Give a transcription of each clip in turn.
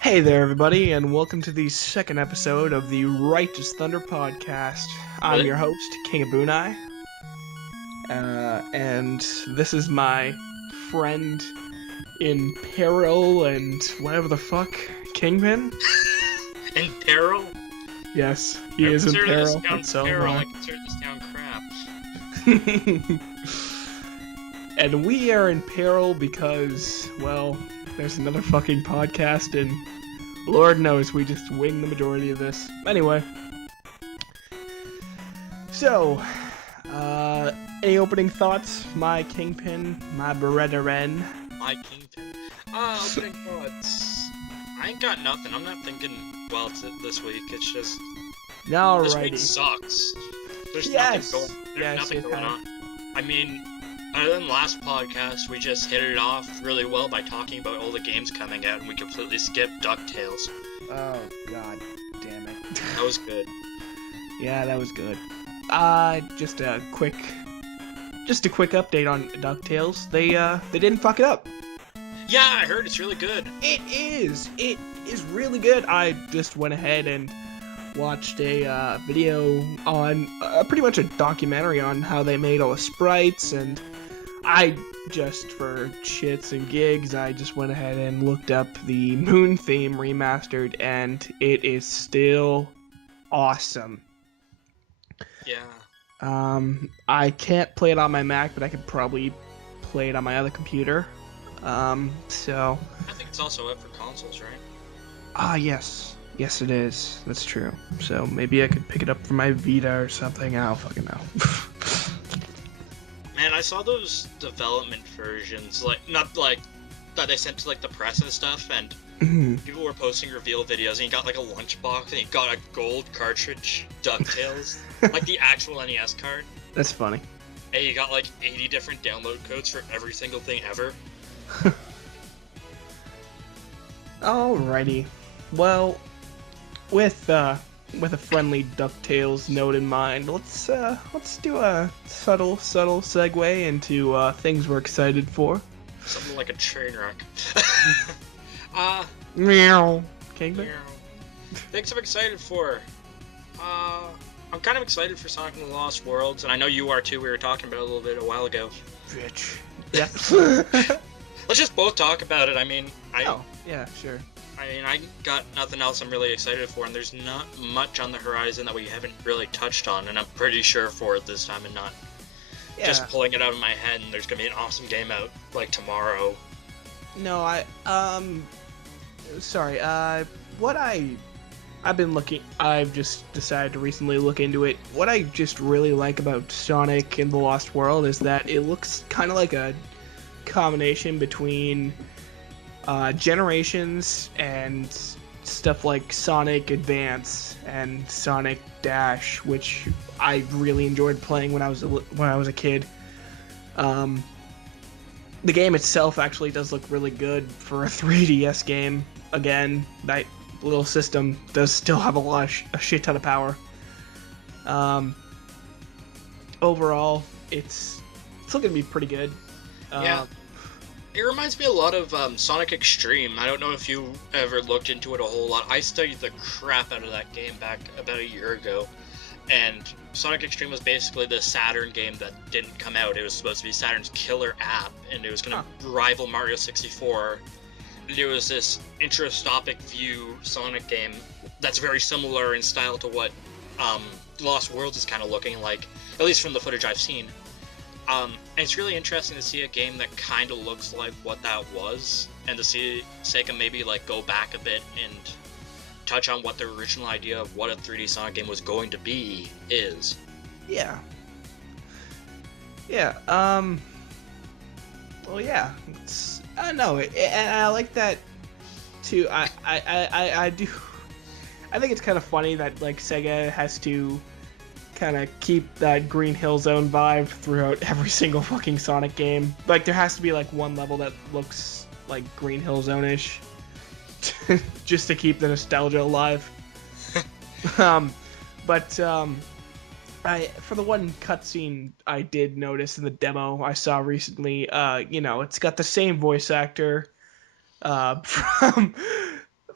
Hey there, everybody, and welcome to the second episode of the Righteous Thunder podcast. I'm Really? your host, King of Bunai, and this is my friend in peril and whatever the fuck, Kingpin? In peril? Yes, he I is in consider this peril, town and so peril. I am consider this town crap. I. And we are in peril because, well, there's another fucking podcast, and Lord knows we just wing the majority of this. Anyway. So, any opening thoughts, my Kingpin, my brethren? My kingpin. Opening thoughts. I ain't got nothing. I'm not thinking well this week. It's just this week Alrighty. sucks. There's Yes. nothing going on. I mean, other than last podcast, we just hit it off really well by talking about all the games coming out, and we completely skipped DuckTales. Oh, god damn it. That was good. Yeah, that was good. Just a quick update on DuckTales. They didn't fuck it up. Yeah, I heard it's really good. It is really good. I just went ahead and watched a video on pretty much a documentary on how they made all the sprites, and I just for shits and gigs I just went ahead and looked up the Moon theme remastered, and it is still awesome. Yeah. I can't play it on my Mac, but I could probably play it on my other computer. So I think it's also out for consoles, right? yes it is. That's true. So maybe I could pick it up for my Vita or something. I don't fucking know. Man, I saw those development versions, not that they sent to the press and stuff, and people were posting reveal videos, and you got a lunchbox, and you got a gold cartridge, DuckTales, the actual NES card. That's funny. Hey, you got 80 different download codes for every single thing ever. Alrighty. Well, with a friendly DuckTales note in mind, let's do a subtle segue into things we're excited for. Something like a train wreck. Meow. Kingpin? Things I'm excited for. I'm kind of excited for Sonic and the Lost Worlds, and I know you are too. We were talking about it a little bit a while ago. Bitch. Yeah. Let's just both talk about it. I mean, yeah, sure. I got nothing else I'm really excited for, and there's not much on the horizon that we haven't really touched on, and I'm pretty sure for it this time and not just pulling it out of my head, and there's gonna be an awesome game out, tomorrow. No, sorry, I've just decided to recently look into it. What I just really like about Sonic and the Lost World is that it looks kind of like a combination between Generations and stuff like Sonic Advance and Sonic Dash, which I really enjoyed playing when I was a kid. The game itself actually does look really good for a 3DS game. Again, that little system does still have a shit ton of power. Overall, it's looking to be pretty good. Yeah. It reminds me a lot of Sonic Extreme. I don't know if you ever looked into it a whole lot. I studied the crap out of that game back about a year ago. And Sonic Extreme was basically the Saturn game that didn't come out. It was supposed to be Saturn's killer app, and it was going to rival Mario 64. There was this introstopic view Sonic game that's very similar in style to what Lost Worlds is kind of looking like, at least from the footage I've seen. And it's really interesting to see a game that kind of looks like what that was, and to see Sega maybe go back a bit and touch on what the original idea of what a 3D Sonic game was going to be is. Yeah. Yeah. Well, yeah. I know it, and I like that too. I do. I think it's kind of funny that Sega has to kind of keep that Green Hill Zone vibe throughout every single fucking Sonic game. There has to be one level that looks like Green Hill Zone-ish, just to keep the nostalgia alive. But for the one cutscene I did notice in the demo I saw recently, it's got the same voice actor from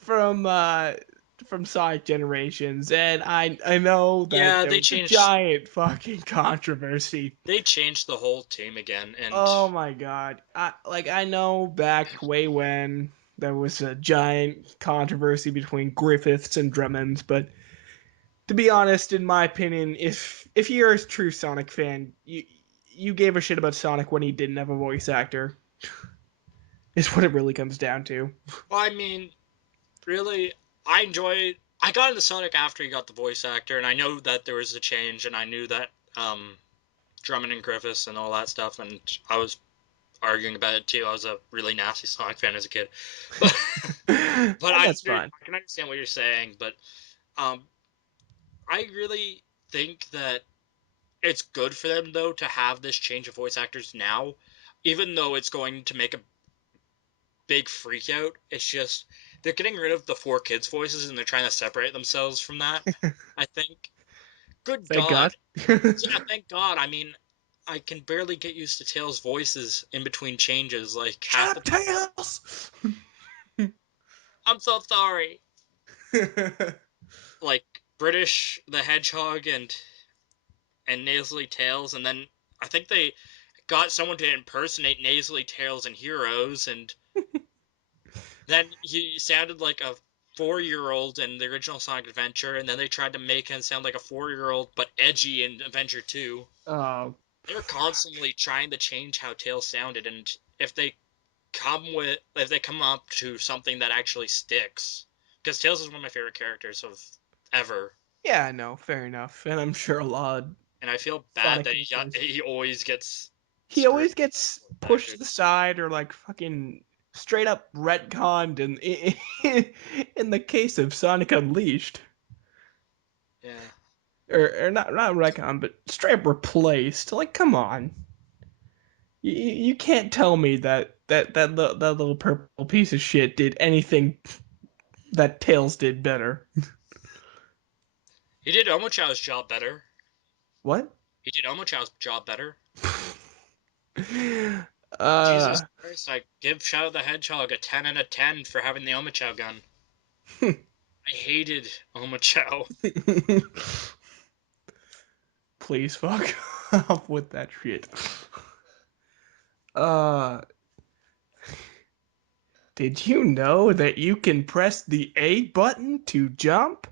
from Sonic Generations, and I know that Yeah, there they was a changed. giant fucking controversy. They changed the whole team again, and Oh my god. I know back way when there was a giant controversy between Griffiths and Drummonds, but to be honest, in my opinion, if you're a true Sonic fan, you gave a shit about Sonic when he didn't have a voice actor. Is what it really comes down to. well, I mean, really, I enjoyed. I got into Sonic after he got the voice actor, and I know that there was a change, and I knew that Drummond and Griffiths and all that stuff, and I was arguing about it too. I was a really nasty Sonic fan as a kid, but but And that's fine. I can understand what you're saying. But um, I really think that it's good for them though to have this change of voice actors now, even though it's going to make a big freak out. It's just they're getting rid of the four kids' voices and they're trying to separate themselves from that. I think. Good Thank God. God. Yeah, thank God. I mean, I can barely get used to Tails' voices in between changes. Like Shut half the up, Tails. I'm so sorry. Like British the Hedgehog and Nasally Tails, and then I think they got someone to impersonate Nasally Tails in Heroes, and then he sounded like a 4-year-old in the original Sonic Adventure, and then they tried to make him sound like a 4-year-old but edgy in Adventure 2. Oh, They're constantly trying to change how Tails sounded, and if they come up to something that actually sticks, because Tails is one of my favorite characters of ever, yeah, no, fair enough. And I'm sure a lot of and I feel bad Sonic that fans. he always gets He screwed always gets with pushed to the actors. side or like fucking straight up retconned in the case of Sonic Unleashed. Yeah. Or not retconned, but straight up replaced. Like, come on. You can't tell me that little purple piece of shit did anything that Tails did better. He did Omochau's job better. What? He did Omochau's job better. uh Jesus Christ, I give Shadow the Hedgehog a 10 out of 10 for having the Omochao gun. I hated Omochao. please fuck off with that shit. Uh did you know that you can press the A button to jump?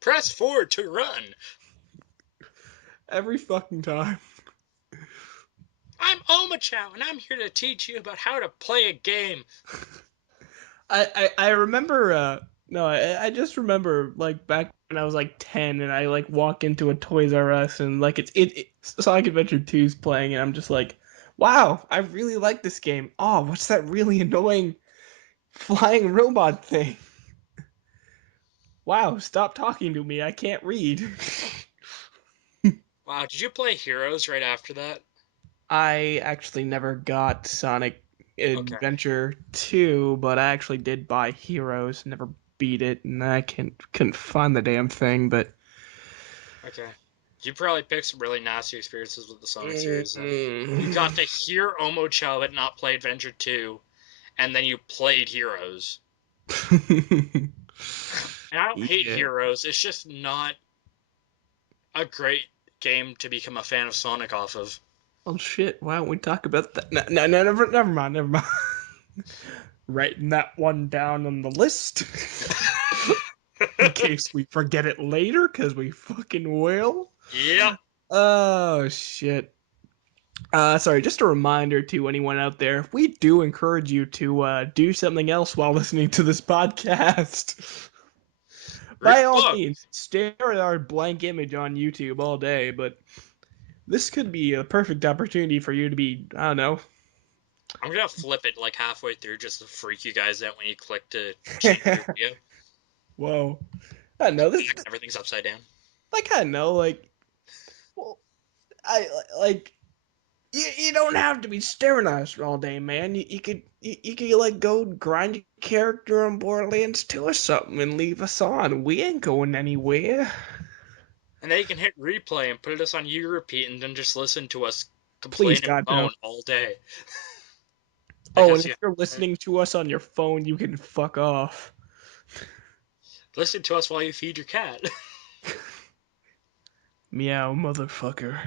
Press forward to run. Every fucking time. I'm Omochao, and I'm here to teach you about how to play a game. I remember no I just remember like back when I was like 10 and I like walk into a Toys R Us and like it Sonic Adventure 2 is playing and I'm just like, wow, I really like this game. Oh, what's that really annoying flying robot thing? Wow, stop talking to me. I can't read. Wow, did you play Heroes right after that? I actually never got Sonic Okay, Adventure 2, but I actually did buy Heroes, never beat it, and I couldn't find the damn thing, but okay. You probably picked some really nasty experiences with the Sonic series then. You got mm, to hear Omochao but not play Adventure 2, and then you played Heroes. And I don't hate yeah. Heroes, it's just not a great game to become a fan of Sonic off of. Well, shit. Why don't we talk about that? No, no, no, never mind, never mind. Writing that one down on the list in case we forget it later, because we fucking will. Yep. Oh shit. Sorry, just a reminder to anyone out there, we do encourage you to do something else while listening to this podcast. Read By a all book. means, stare at our blank image on YouTube all day, but this could be a perfect opportunity for you to be, I don't know. I'm gonna flip it like halfway through just to freak you guys out when you click to change your video. Whoa. I don't Come know, this, back and everything's upside down. like, I don't know, like, well, I, like, you don't have to be staring at us all day, man. You could like go grind your character on Borderlands 2 or something and leave us on. We ain't going anywhere. And then you can hit replay and put us on U repeat and then just listen to us Please, complain and God, no. moan all day. Oh, and Because if you you're listening to us on your phone, you can fuck off. Listen to us while you feed your cat. Meow, motherfucker.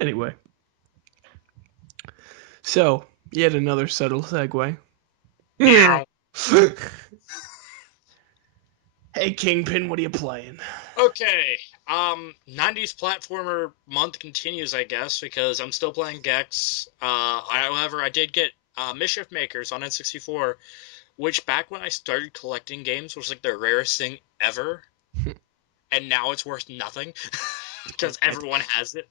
Anyway, so yet another subtle segue. Meow. Hey, Kingpin, what are you playing? Okay, 90s platformer month continues, I guess, because I'm still playing Gex. However, I did get Mischief Makers on N64, which back when I started collecting games was like the rarest thing ever, and now it's worth nothing because everyone has it.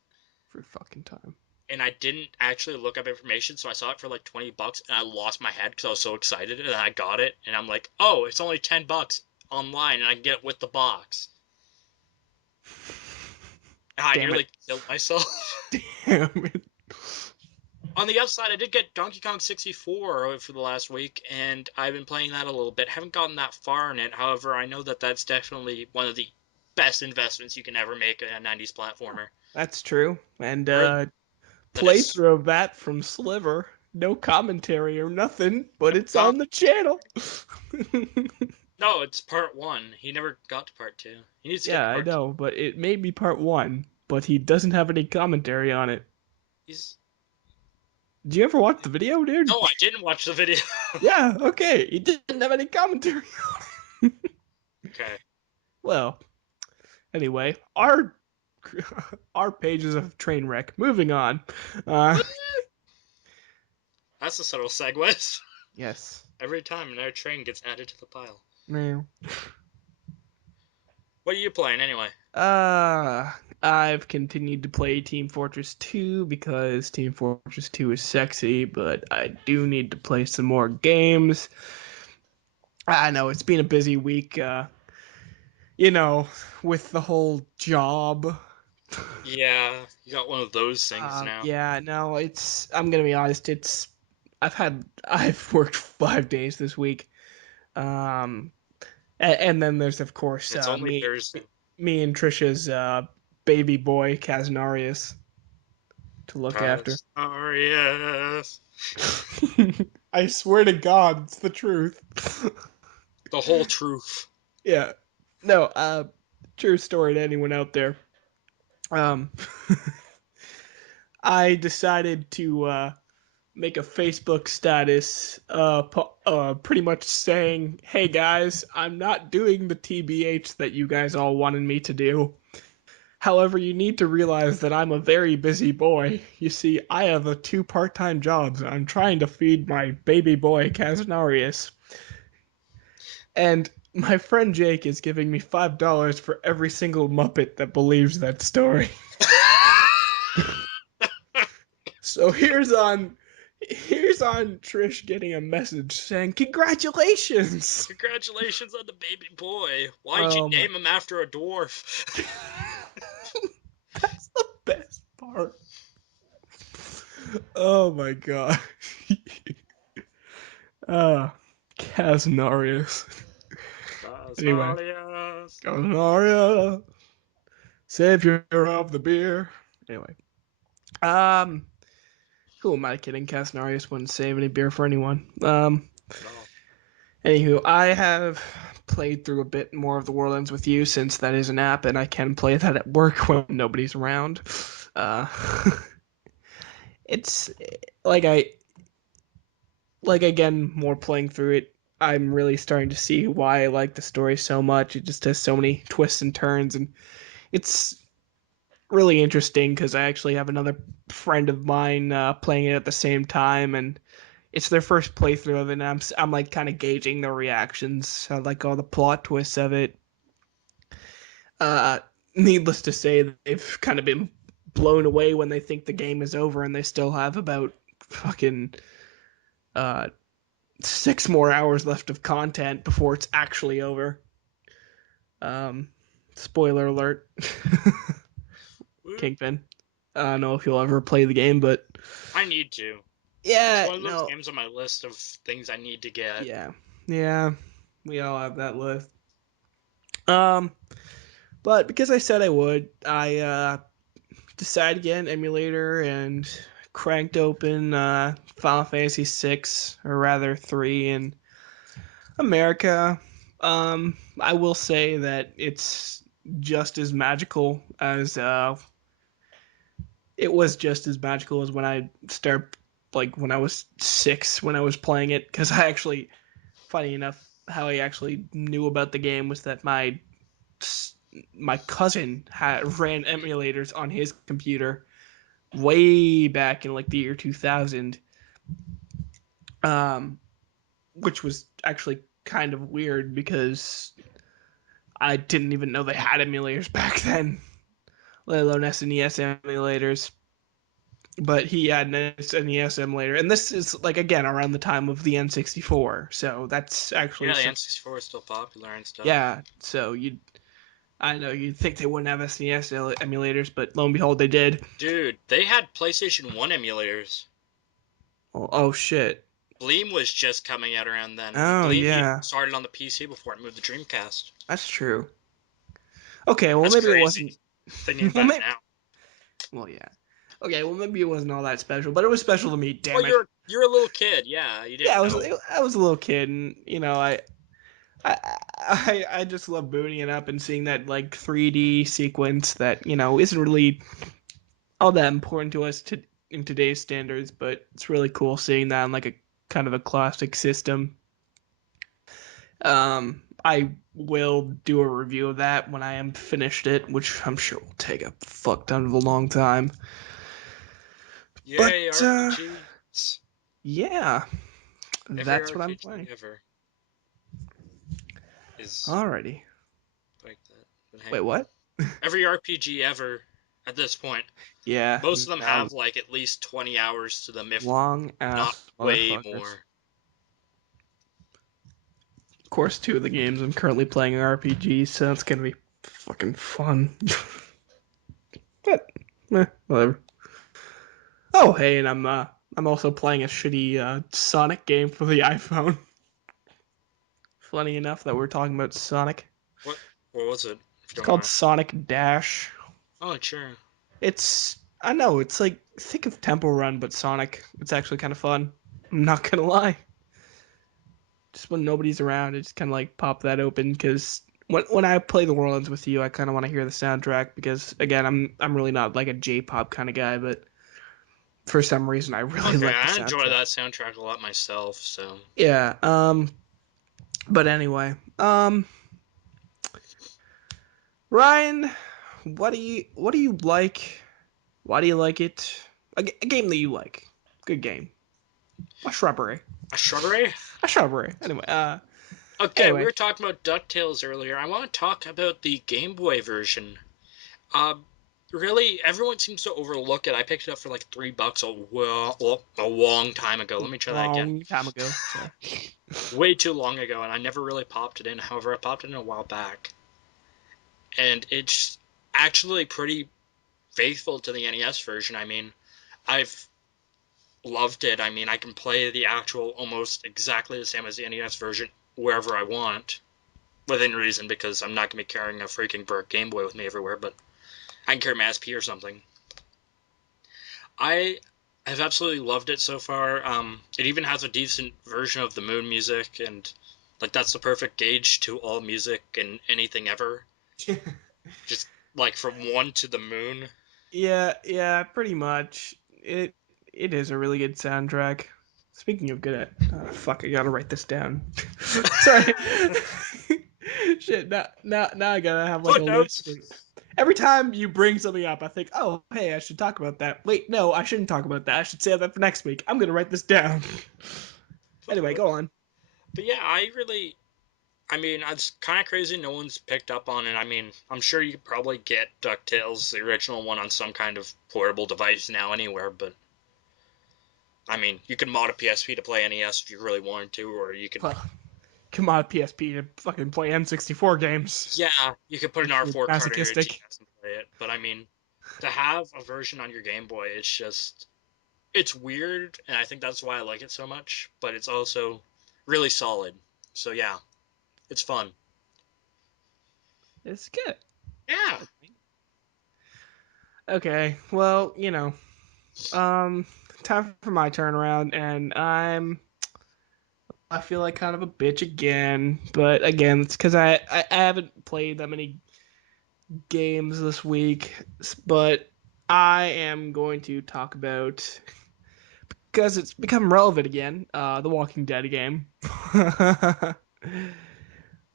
For fucking time. And I didn't actually look up information, so I saw it for like $20, and I lost my head because I was so excited, and I got it, and I'm like, oh, it's only $10 online, and I can get it with the box. I Damn it. nearly killed myself. Damn it. On the upside, I did get Donkey Kong 64 for the last week, and I've been playing that a little bit. Haven't gotten that far in it. However, I know that that's definitely one of the best investments you can ever make in a 90s platformer. That's true. And Or that is playthrough of that from Sliver. No commentary or nothing, but it's no, on the channel. no, it's part one. He never got to part two. He needs to get Yeah, to I part two. know, but it may be part one, but he doesn't have any commentary on it. He's Did you ever watch the video, dude? no, I didn't watch the video. Yeah, okay. He didn't have any commentary. Okay, Well, anyway, our pages of train wreck. Moving on. Uh, that's a subtle segue. yes. Every time another train gets added to the pile. No. What are you playing anyway? Uh, I've continued to play Team Fortress 2 because Team Fortress 2 is sexy, but I do need to play some more games. I know it's been a busy week, you know, with the whole job. Yeah, you got one of those things now. Yeah, no, I'm gonna be honest, I've worked 5 days this week. Um, and then there's of course It's only Thursday. me and Trisha's baby boy Kaznarius to look after. Kaznarius. I swear to God, it's the truth. The whole truth. Yeah. No, true story to anyone out there. Um, I decided to make a Facebook status, pretty much saying, "Hey guys, I'm not doing the TBH that you guys all wanted me to do. However, you need to realize that I'm a very busy boy. You see, I have two part-time jobs. I'm trying to feed my baby boy Kaznarius, and my friend Jake is giving me $5 for every single Muppet that believes that story." So here's on Trish getting a message saying, "Congratulations!" Congratulations on the baby boy. Why'd you Oh my. name him after a dwarf? That's the best part. Oh my god. uh Kaznarius. Anyway, Kaznarius. Kaznaria, savior of the beer. Anyway, um, who am I kidding? Kaznarius wouldn't save any beer for anyone. No. Anywho, I have played through a bit more of the World Ends with You since that is an app and I can play that at work when nobody's around. Uh, it's like again, more playing through it, I'm really starting to see why I like the story so much. It just has so many twists and turns, and it's really interesting because I actually have another friend of mine playing it at the same time, and it's their first playthrough of it. And I'm like kind of gauging their reactions. I like all the plot twists of it. Uh, Needless to say, they've kind of been blown away when they think the game is over, and they still have about fucking uh 6 more hours left of content before it's actually over. Um, Spoiler alert. Woo. Kingpin. I don't know if you'll ever play the game, but I need to. It's yeah, one of those no, games on my list of things I need to get. yeah, yeah. We all have that list. Um, but because I said I would, I decided to get an emulator and cranked open Final Fantasy 6, or rather 3, and America. I will say that it's just as magical as it was just as magical as when I start like when I was 6 when I was playing it because I actually funny enough how I actually knew about the game was that my cousin ran emulators on his computer way back in like the year 2000, um, which was actually kind of weird because I didn't even know they had emulators back then, let alone SNES emulators. But he had an SNES emulator, and this is like again around the time of the N64, so that's actually Yeah, the some N64 is still popular and stuff. yeah. So you, I know you'd think they wouldn't have SNES emulators, but lo and behold, they did. Dude, they had PlayStation 1 emulators. Oh shit. Bleem was just coming out around then. Like, Oh Bleem even yeah, started on the PC before it moved the Dreamcast. that's true. Okay, well That's maybe it crazy. wasn't. Thinking well, about it maybe, now. well yeah. Okay, well maybe it wasn't all that special, but it was special to me. Well, Damn it. you're a little kid, yeah. You Yeah, didn't know. I was a little kid, and I I just love booting it up and seeing that like 3D sequence that isn't really all that important to us to in today's standards, but it's really cool seeing that on like a kind of a classic system. I will do a review of that when I am finished it, which I'm sure will take a fuck ton of a long time. But Yay, RPGs. yeah, Every that's what I'm RPG playing. ever is Alrighty. like that. But hey, Wait, what? every RPG ever at this point, Yeah, most of them no, have like at least 20 hours to them, if long not ass way motherfuckers. more. Of course, two of the games I'm currently playing are RPGs, so it's gonna be fucking fun. but, whatever. Oh, hey, and I'm also playing a shitty Sonic game for the iPhone. Funny enough that we're talking about Sonic. What? What was it? If you It's don't called mind. Sonic Dash. Oh, sure. I know it's like think of Temple Run but Sonic. It's actually kind of fun. I'm not gonna lie. Just when nobody's around, I just kind of like pop that open because when I play the Worlds with you, I kind of want to hear the soundtrack because again, I'm really not like a J-pop kind of guy, but for some reason, I really Okay, like the I enjoy soundtrack. that soundtrack a lot myself, so. Yeah. But anyway, Ryan, what do you like? Why do you like it? A game that you like. Good game. A shrubbery. A shrubbery? A shrubbery. Okay, we Anyway. were talking about DuckTales earlier. I want to talk about the Game Boy version. Um, really, everyone seems to overlook it. I picked it up for like $3 a long time ago. Let me try that again. Long time ago. Sorry. Way too long ago, and I never really popped it in. However, I popped it in a while back, and it's actually pretty faithful to the NES version. I mean, I've loved it. I mean, I can play the actual almost exactly the same as the NES version wherever I want, within reason, because I'm not going to be carrying a freaking brick Game Boy with me everywhere, but I can carry my SP or something. I have absolutely loved it so far. It even has a decent version of the Moon music, and like that's the perfect gauge to all music and anything ever. Just like from one to the moon. Yeah, pretty much. It is a really good soundtrack. Speaking of good at, fuck, I gotta write this down. Sorry. Shit, now I gotta have like a list. Footnotes. Every time you bring something up, I think, oh, hey, I should talk about that. Wait, no, I shouldn't talk about that. I should save that for next week. I'm gonna write this down. Anyway, go Footnotes. on. But yeah, I mean, it's kind of crazy no one's picked up on it. I mean, I'm sure you could probably get DuckTales, the original one, on some kind of portable device now anywhere, but I mean, you could mod a PSP to play NES if you really wanted to, or you could, Well, come on, PSP to fucking play N64 games. yeah, you could put an You're R4 card in your masochistic. DS and play it. But I mean, to have a version on your Game Boy, it's weird, and I think that's why I like it so much, but it's also really solid. So yeah, it's fun. It's good. It's Yeah. good. Okay, well, um, time for my turnaround, and I'm I feel like kind of a bitch again, but again, it's because I haven't played that many games this week. But I am going to talk about, because it's become relevant again, the Walking Dead game.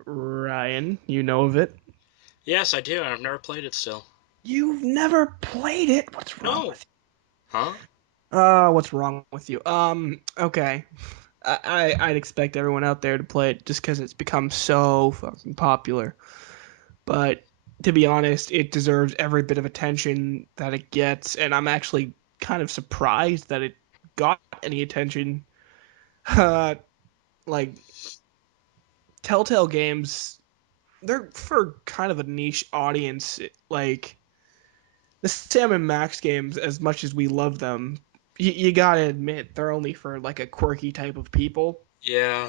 Ryan, you know of it. Yes, I do, and I've never played it still. You've never played it? What's wrong No. with Huh? you? What's wrong with you? Okay. I'd expect everyone out there to play it just because it's become so fucking popular. But to be honest, it deserves every bit of attention that it gets, and I'm actually kind of surprised that it got any attention. Uh, like Telltale games, they're for kind of a niche audience. Like the Sam and Max games, as much as we love them, you gotta admit they're only for like a quirky type of people. Yeah.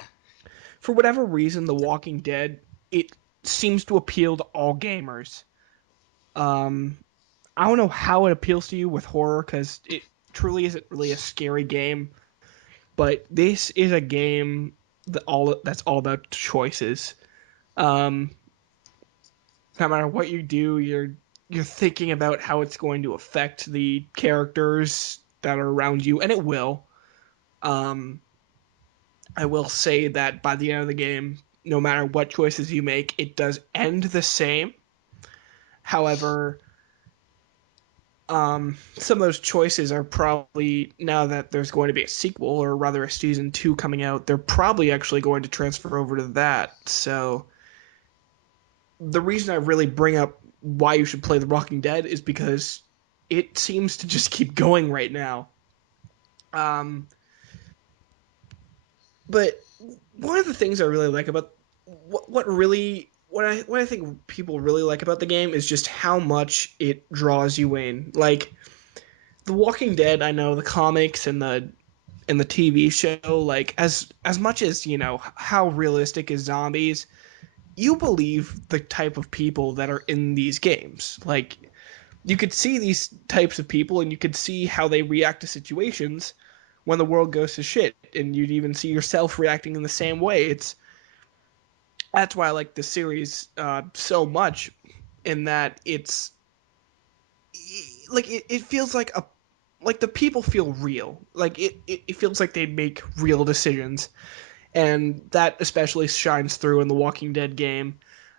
For whatever reason, The Walking Dead, it seems to appeal to all gamers. Um, I don't know how it appeals to you with horror because it truly isn't really a scary game, but this is a game that's all about choices. Um, no matter what you do, you're thinking about how it's going to affect the characters that are around you, and it will. Um, I will say that by the end of the game, no matter what choices you make, it does end the same. However, some of those choices are probably, now that there's going to be a sequel, or rather a season two coming out, they're probably actually going to transfer over to that. So the reason I really bring up why you should play The Walking Dead is because it seems to just keep going right now. Um, but one of the things I really like about what I think people really like about the game is just how much it draws you in. Like The Walking Dead, I know the comics and the TV show, like as much as you know how realistic is zombies, you believe the type of people that are in these games. Like you could see these types of people, and you could see how they react to situations when the world goes to shit, and you'd even see yourself reacting in the same way. It's That's why I like the series so much, in that it's like it feels like the people feel real. Like it feels like they make real decisions, and that especially shines through in the Walking Dead game.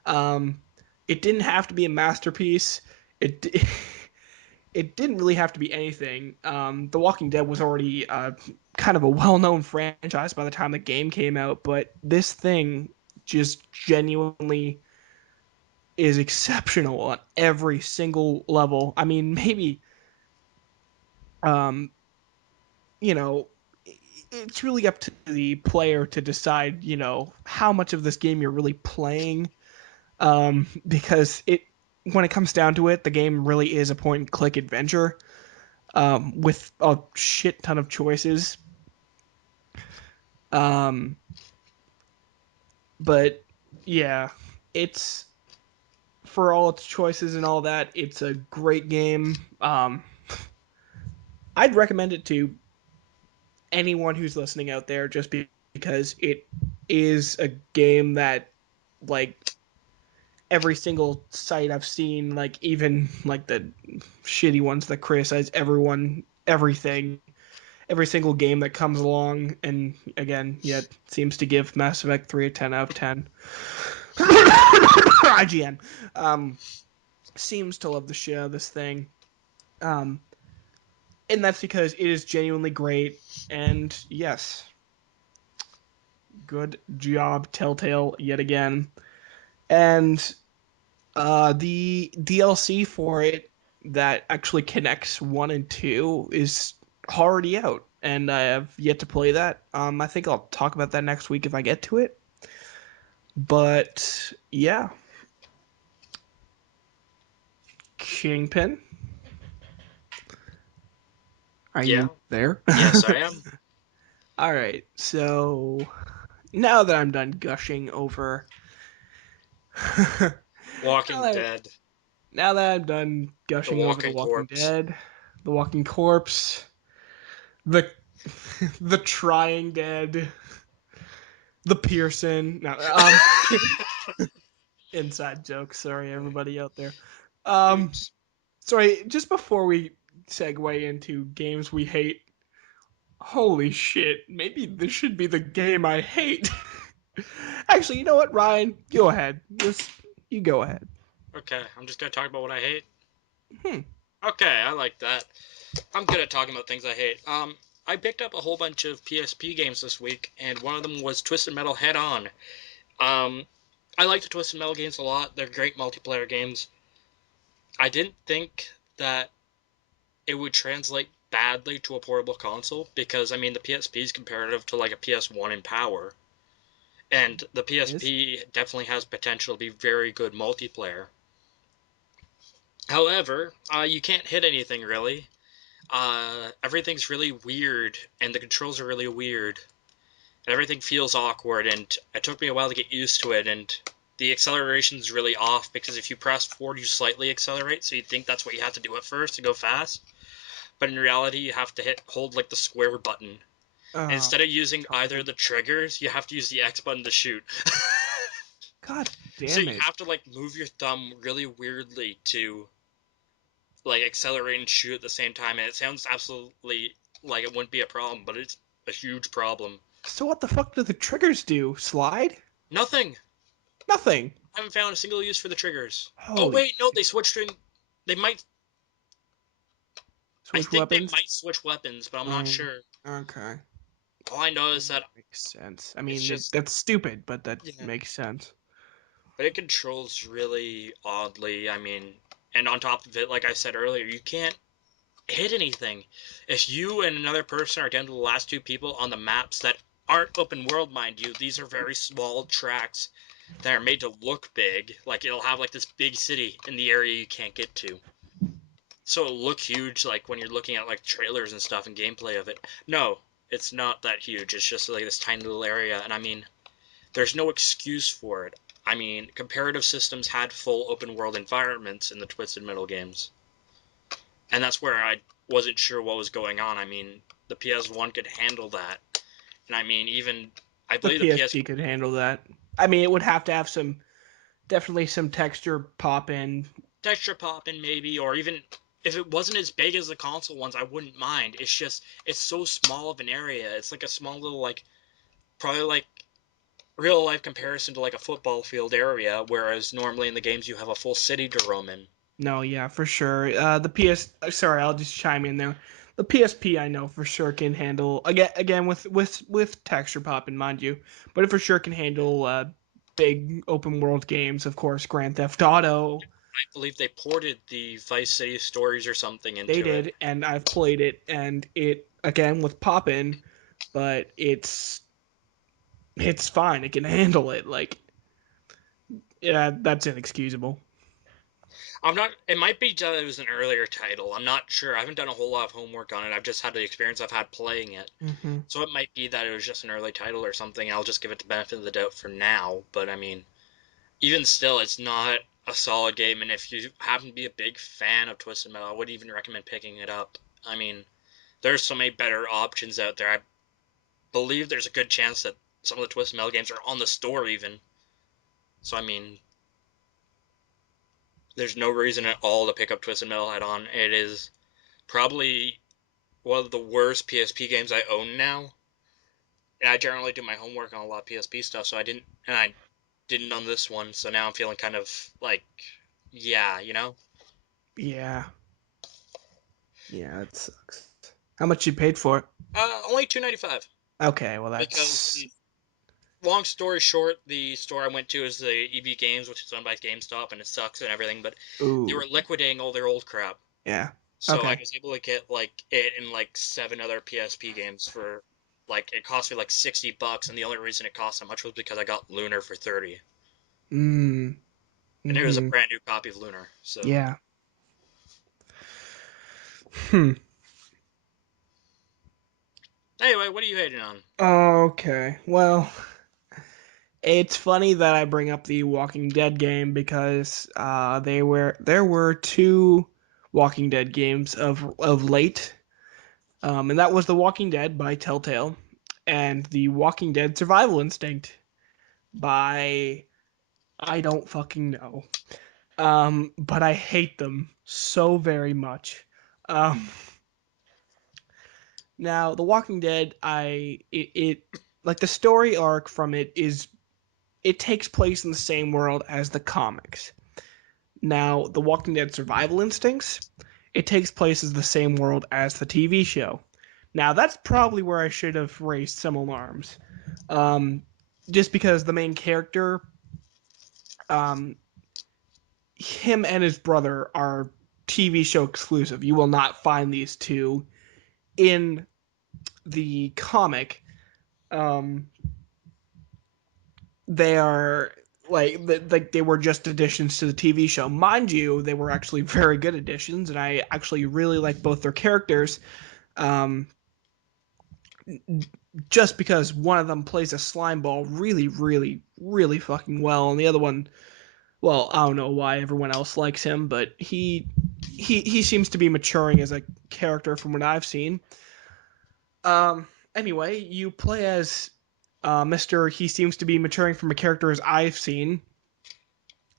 Um, it didn't have to be a masterpiece. It it didn't really have to be anything. The Walking Dead was already kind of a well-known franchise by the time the game came out, but this thing just genuinely is exceptional on every single level. I mean, maybe um, you know, it's really up to the player to decide, how much of this game you're really playing. Because when it comes down to it, the game really is a point and click adventure, with a shit ton of choices. Um, but yeah, it's for all its choices and all that, it's a great game. I'd recommend it to anyone who's listening out there, just because it is a game that, like, every single site I've seen, like even like the shitty ones that criticize everyone, everything, every single game that comes along, and again, yet seems to give Mass Effect 3 a 10 out of 10. IGN um, seems to love the shit out of this thing. Um, and that's because it is genuinely great. And yes, good job, Telltale, yet again. And the DLC for it that actually connects one and two is already out, and I have yet to play that. I think I'll talk about that next week if I get to it. But yeah, Kingpin, are Yeah. you there? Yes, I am. All right, so now that I'm done gushing over, now Walking that Dead. now that I'm done The gushing over The Walking Walking Corpse. Dead, The Walking Corpse, the the Trying Dead, The Pearson. No, inside joke. Sorry, everybody out there. Um, Oops. sorry. Just before we segue into games we hate, holy shit! Maybe this should be the game I hate. Actually, you know what, Ryan? Go ahead. Just you go ahead. Okay, I'm just gonna talk about what I hate. Hmm. Okay, I like that. I'm good at talking about things I hate. I picked up a whole bunch of PSP games this week, and one of them was Twisted Metal Head On. Um, I like the Twisted Metal games a lot. They're great multiplayer games. I didn't think that it would translate badly to a portable console because, I mean, the PSP is comparative to like a PS1 in power, and the Is PSP definitely has potential to be very good multiplayer. However, you can't hit anything really. Everything's really weird, and the controls are really weird, and everything feels awkward, and it took me a while to get used to it, and the acceleration's really off because if you press forward, you slightly accelerate, so you think that's what you have to do at first to go fast, but in reality, you have to hold like the square button. oh Instead of using either god, of the triggers, you have to use the X button to shoot. god So damn you it! have to like move your thumb really weirdly to like accelerate and shoot at the same time, and it sounds absolutely like it wouldn't be a problem, but it's a huge problem. So what the fuck do the triggers do? Slide? Nothing. Nothing. I haven't found a single use for the triggers. Oh Holy wait, no, shit! they switched in. They might. I Switch think they weapons. might switch weapons, but I'm not sure. Okay. All I know is That that makes sense. I it's mean, just that's stupid, but that yeah. makes sense. But it controls really oddly. I mean, and on top of it, like I said earlier, you can't hit anything. If you and another person are down to the last two people on the maps that aren't open world, mind you, these are very small tracks that are made to look big. Like it'll have like this big city in the area you can't get to. So it'll look huge like when you're looking at like trailers and stuff and gameplay of it. No, it's not that huge. It's just like this tiny little area, and I mean, there's no excuse for it. I mean, comparative systems had full open world environments in the Twisted Metal games. And that's where I wasn't sure what was going on. I mean, the PS1 could handle that. And I mean, even I The believe the PS PSP could handle that. I mean, it would have to have definitely some texture pop in. texture popping maybe, or even if it wasn't as big as the console ones, I wouldn't mind. It's just it's so small of an area. It's like a small little like probably like real life comparison to like a football field area, whereas normally in the games you have a full city to roam in. No, yeah, for sure. The PS. Sorry, I'll just chime in there. The PSP, I know for sure can handle again with texture pop in mind you, but it for sure can handle big open world games. Of course, Grand Theft Auto. I believe they ported the Vice City stories or something They into it. did, and I've played it, and it again with poppin', but it's fine. It can handle it. Like, yeah, that's inexcusable. I'm not. It might be that it was an earlier title. I'm not sure. I haven't done a whole lot of homework on it. I've just had the experience I've had playing it. Hmm. So it might be that it was just an early title or something. I'll just give it the benefit of the doubt for now. But I mean, even still, it's not a solid game. And if you happen to be a big fan of Twisted Metal, I would even recommend picking it up. I mean, there's so many better options out there. I believe there's a good chance that some of the Twisted Metal games are on the store even. So I mean, there's no reason at all to pick up Twisted Metal head on. It is probably one of the worst PSP games I own now. And I generally do my homework on a lot of PSP stuff, so I didn't on this one, so now I'm feeling kind of like, yeah, you know? Yeah, yeah, it sucks. How much you paid for it? Only 2.95 Okay, well because that's long story short, the store I went to is the EB Games, which is owned by GameStop, and it sucks and everything, but they ooh, were liquidating all their old crap. yeah. So I Okay. was able to get like it and like seven other PSP games for like it cost me like $60, and the only reason it cost that much was because I got Lunar for 30, Mm. and it was a Mm-hmm. brand new copy of Lunar. So Yeah. Hmm. anyway, what are you hating on? Okay. Well, it's funny that I bring up the Walking Dead game because there were two Walking Dead games of late, and that was The Walking Dead by Telltale and The Walking Dead Survival Instinct by I don't fucking know. But I hate them so very much. Um, Now, The Walking Dead, it like the story arc from it is it takes place in the same world as the comics. Now, The Walking Dead Survival Instincts, it takes place in the same world as the TV show. Now, that's probably where I should have raised some alarms. Um, just because the main character, um, him and his brother are TV show exclusive. You will not find these two in the comic. Um, they are like they were just additions to the TV show. Mind you, they were actually very good additions, and I actually really like both their characters. Um, just because one of them plays a slime ball really, really, really fucking well, and the other one, well, I don't know why everyone else likes him, but he seems to be maturing as a character from what I've seen. Anyway, you play as Mr. He seems to be maturing from a character as I've seen.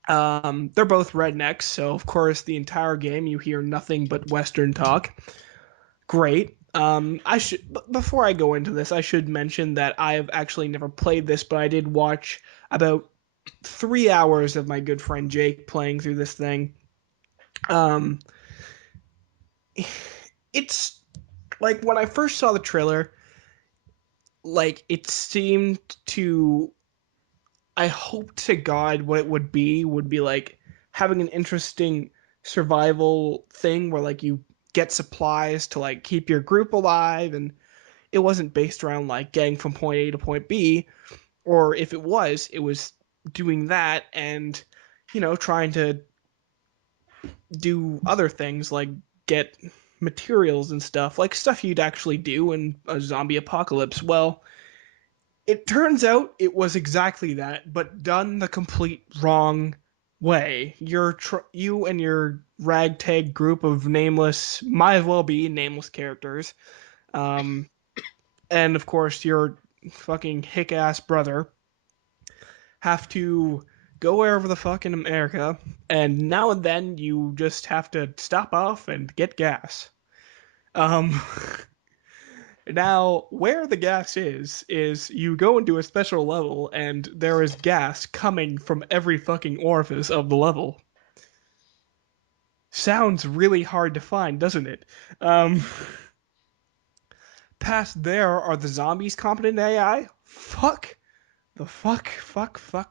They're both rednecks, so of course the entire game you hear nothing but Western talk. Great. I should before I go into this, I should mention that I've actually never played this, but I did watch about 3 hours of my good friend Jake playing through this thing. Um, it's like when I first saw the trailer, like it seemed to I hope to God what it would be like having an interesting survival thing where like you get supplies to like keep your group alive, and it wasn't based around like getting from point A to point B, or if it was doing that and trying to do other things like get materials and stuff, like stuff you'd actually do in a zombie apocalypse. Well, it turns out it was exactly that, but done the complete wrong way. You and your ragtag group of nameless, might as well be nameless characters, um, and of course your fucking hick ass brother have to go wherever the fuck in America, and now and then you just have to stop off and get gas. Um, Now, where the gas is you go into a special level and there is gas coming from every fucking orifice of the level. Sounds really hard to find, doesn't it? Um, Past there are the zombies competent AI? Fuck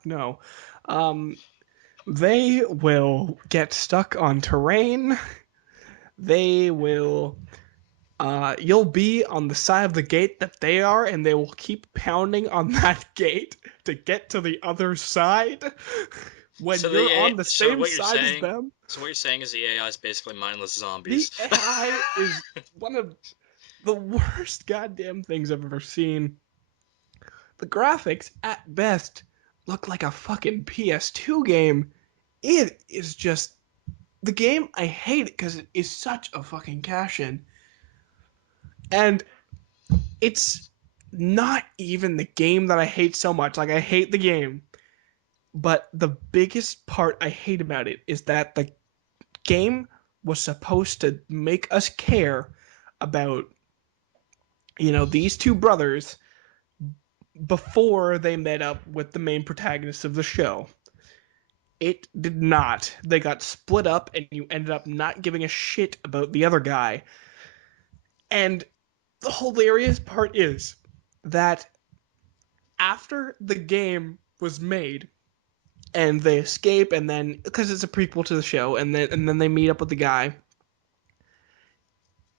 no. Um, they will get stuck on terrain. They will you'll be on the side of the gate that they are, and they will keep pounding on that gate to get to the other side when you're on the same side as them. So what you're saying is the AI is basically mindless The zombies. AI is one of the worst goddamn things I've ever seen. The graphics, at best, look like a fucking PS2 game. It is just the game. I hate it because it is such a fucking cash in. And it's not even the game that I hate so much. Like I hate the game, but the biggest part I hate about it is that the game was supposed to make us care about these two brothers before they met up with the main protagonists of the show. It did not. They got split up and you ended up not giving a shit about the other guy. And the hilarious part is that after the game was made and they escape, and then because it's a prequel to the show, and then they meet up with the guy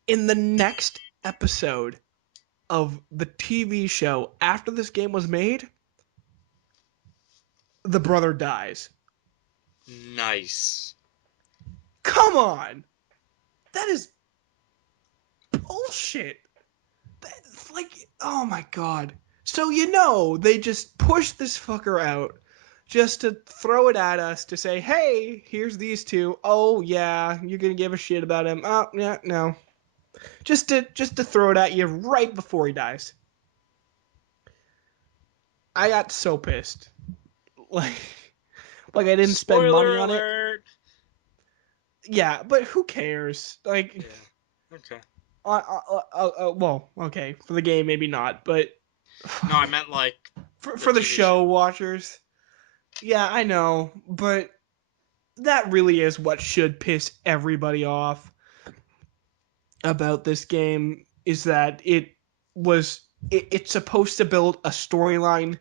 in the next episode of the TV show after this game was made. The brother dies. Nice. Come on, that is bullshit. That's like, oh my god. So they just push this fucker out just to throw it at us to say, hey, here's these two. Oh yeah, you're gonna give a shit about him. Oh yeah, no. Just to throw it at you right before he dies. I got so pissed. Like, like I didn't spend money Spoiler on it. alert. Yeah, but who cares? Like, Yeah. Okay. well, okay, for the game maybe not, but No, I meant like the for the TV show show. watchers, yeah, I know, but that really is what should piss everybody off about this game is that it's supposed to build a storyline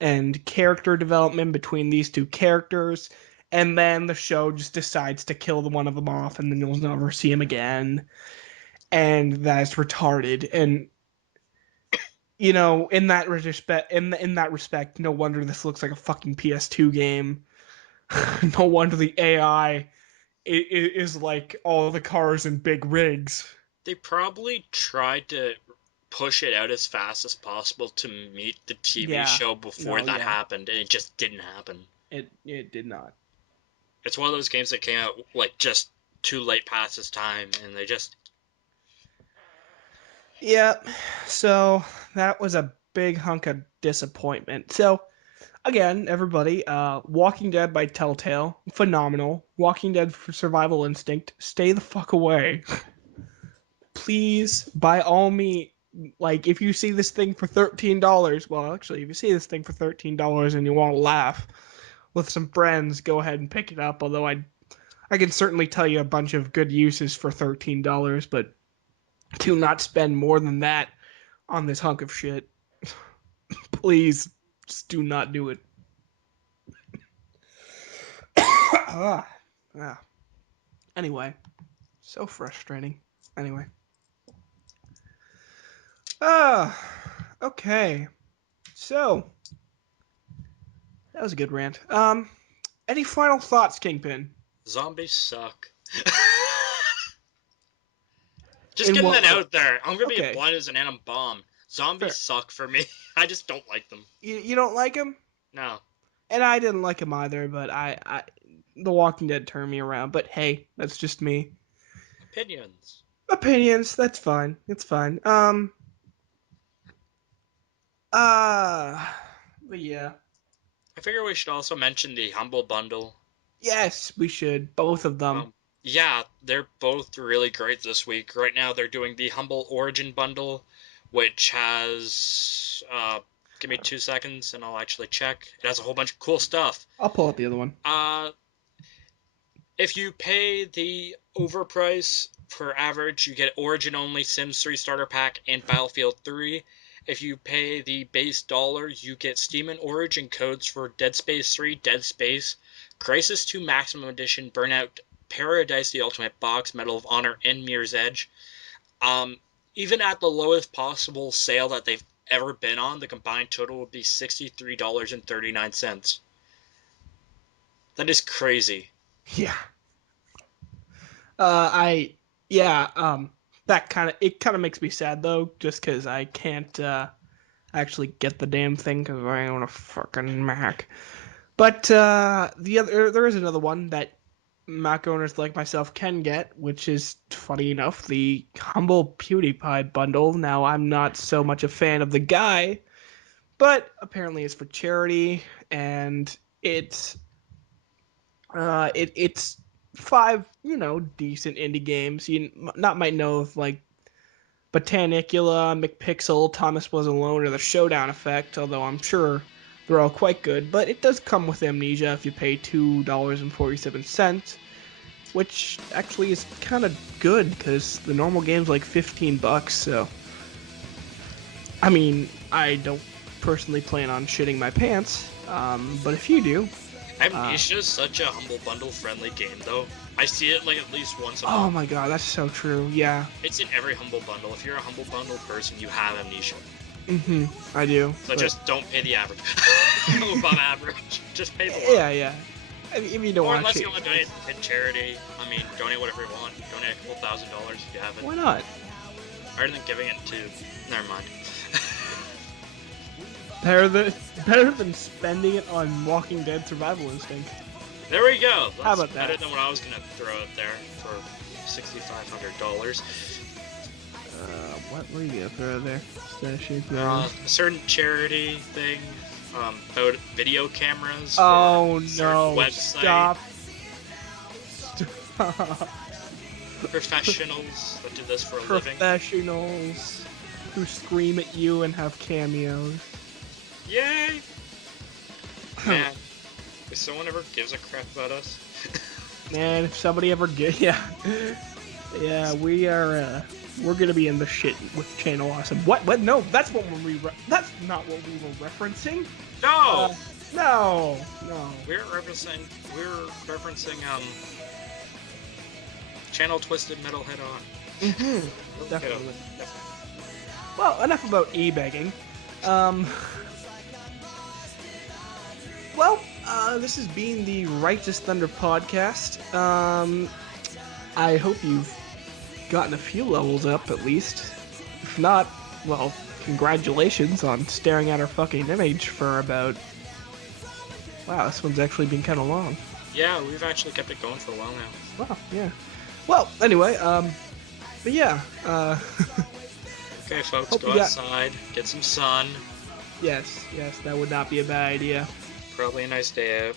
and character development between these two characters, and then the show just decides to kill the one of them off, and then you'll never see him again, and that's retarded. And in that respect, in that respect, no wonder this looks like a fucking PS2 game. No wonder the AI is like all the cars and big rigs. They probably tried to push it out as fast as possible to meet the TV Yeah, show before no, that yeah, happened, and it just didn't happen. it did not. It's one of those games that came out like just too late past its time, and they just Yep. So that was a big hunk of disappointment. So again, everybody, Walking Dead by Telltale, phenomenal. Walking Dead for Survival Instinct, stay the fuck away. Please, by all means, like if you see this thing for $13, well, actually, if you see this thing for $13 and you want to laugh with some friends, go ahead and pick it up. Although I can certainly tell you a bunch of good uses for $13, but do not spend more than that on this hunk of shit. Please, just do not do it. ah, ah. Anyway, so frustrating. Anyway. Ah, okay. So, that was a good rant. Any final thoughts, Kingpin? zombies suck. Just In getting what that way? out there. I'm gonna be Okay, blunt as an atom bomb. Zombies fair. suck for me. I just don't like them. You don't like him? No. And I didn't like him either, but The Walking Dead turned me around. But hey, that's just me. Opinions. Opinions, that's fine. It's fine. Uh, but yeah. I figure we should also mention the Humble Bundle. Yes, we should. Both of them. Yeah, they're both really great this week. Right now, they're doing the Humble Origin Bundle, which has. Give me 2 seconds and I'll actually check. It has a whole bunch of cool stuff. I'll pull up the other one. If you pay the overprice for average, you get Origin only Sims 3 Starter Pack and Battlefield 3. If you pay the base dollar, you get Steam and Origin codes for Dead Space 3, Dead Space, Crisis 2 Maximum Edition, Burnout Paradise the Ultimate Box, Medal of Honor, and Mirror's Edge. Even at the lowest possible sale that they've ever been on, the combined total would be $63.39. That is crazy. Yeah. I yeah. That kind of makes me sad though, just because I can't actually get the damn thing because I ain't on a fucking Mac. But there is another one that Mac owners like myself can get, which is funny enough the Humble PewDiePie bundle. Now I'm not so much a fan of the guy, but apparently it's for charity, and it's five decent indie games. You not might know of like Botanicula, McPixel, Thomas Was Alone, or the Showdown Effect, although I'm sure they're all quite good. But it does come with Amnesia if you pay $2.47, which actually is kind of good because the normal game's like $15. So, I mean, I don't personally plan on shitting my pants, but if you do, Amnesia is such a Humble Bundle friendly game, though. I see it like at least once a oh month. my god, that's so true. Yeah. It's in every Humble Bundle. If you're a Humble Bundle person, you have Amnesia. I do. So just don't pay the average. Above average. Just pay the low. Yeah. I mean, if you don't Or want unless to, you want to donate to charity. I mean, donate whatever you want. Donate a couple $1,000s if you have it. why not? Better than giving it to... Never mind. Better than spending it on Walking Dead Survival Instinct. There we go. That's How about that? better than what I was going to throw out there for $6,500. What were you gonna throw there? A certain charity thing. about video cameras Oh for a certain no! website. Stop! Professionals that do this for a living. Professionals who scream at you and have cameos. Yay! Man, if someone ever gives a crap about us. Man, if somebody ever yeah, we're gonna be in the shit with Channel Awesome. What? No, that's what that's not what we were referencing. No! No. We're referencing Channel Twisted Metalhead On. Mm-hmm. Definitely. Well, enough about e-begging. This has been the Righteous Thunder podcast. I hope you've gotten a few levels up at least. If not, well, congratulations on staring at our fucking image for about... Wow, this one's actually been kind of long. Yeah, we've actually kept it going for a while now. Wow, yeah. Well, anyway, but yeah, Okay, folks, go outside, get some sun. Yes, that would not be a bad idea. Probably a nice day out.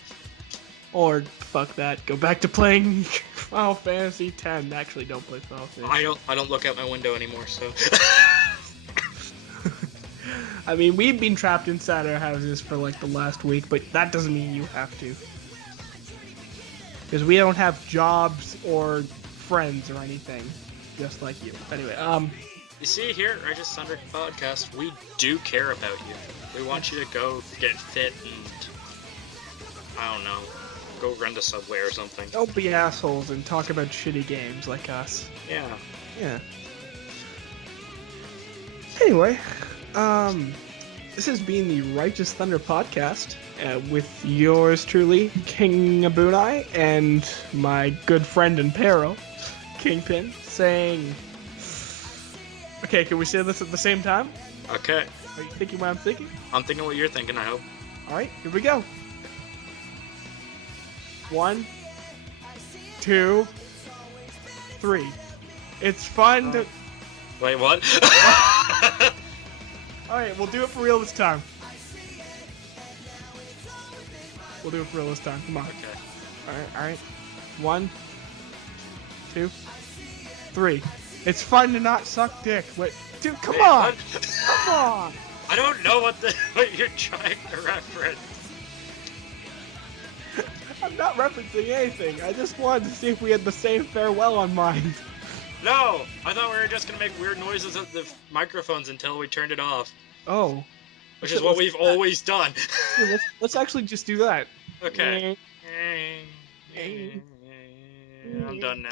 Or, fuck that, go back to playing Final Fantasy X. Actually, don't play Final Fantasy. I don't look out my window anymore, so... I mean, we've been trapped inside our houses for like the last week, but that doesn't mean you have to. Because we don't have jobs or friends or anything, just like you. Anyway, You see, here at Righteous Thunder Podcast, we do care about you. We want you to go get fit and, I don't know, go run to Subway or something. Don't be assholes and talk about shitty games like us. Yeah. Anyway, this has been the Righteous Thunder Podcast with yours truly, King Abunai, and my good friend and peril, Kingpin, saying... Okay, can we say this at the same time? Okay. Are you thinking what I'm thinking? I'm thinking what you're thinking, I hope. Alright, here we go. 1, 2, 3. It's fun to... Wait, what? Alright, we'll do it for real this time. Come on. Okay. Alright. 1, 2, 3. It's fun to not suck dick. Wait, dude, come on! Come on! I don't know what you're trying to reference. I'm not referencing anything. I just wanted to see if we had the same farewell on mind. No! I thought we were just gonna make weird noises at the microphones until we turned it off. Oh. Which is what we've always done. Yeah, let's actually just do that. Okay. I'm done now.